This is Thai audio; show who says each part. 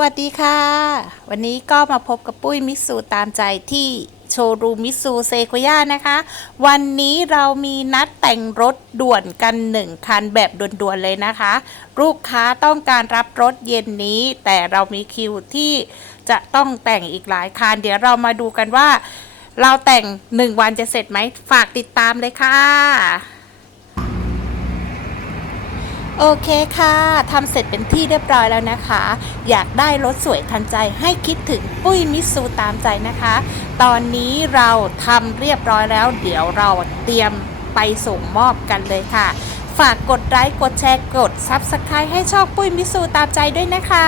Speaker 1: วัสดีค่ะ วันนี้ก็มาพบกับปุ้ยมิสูตามใจที่โชว์รูมมิสูเซโกย่านะคะ วันนี้เรามีนัดแต่งรถด่วนกันหนึ่งคันแบบด่วนๆเลยนะคะ ลูกค้าต้องการรับรถเย็นนี้ แต่เรามีคิวที่จะต้องแต่งอีกหลายคัน เดี๋ยวเรามาดูกันว่า เราแต่งหนึ่งวันจะเสร็จไหมฝากติดตามเลยค่ะ โอเคค่ะทำเสร็จเป็นที่เรียบร้อยแล้วนะคะ อยากได้รถสวยทันใจให้คิดถึงปุ้ยมิสูตามใจนะคะ ตอนนี้เราทำเรียบร้อยแล้ว เดี๋ยวเราเตรียมไปส่งมอบกันเลยค่ะ ฝากกดไลค์กดแชร์กด Subscribe ให้ช่องปุ้ยมิสูตามใจด้วยนะคะ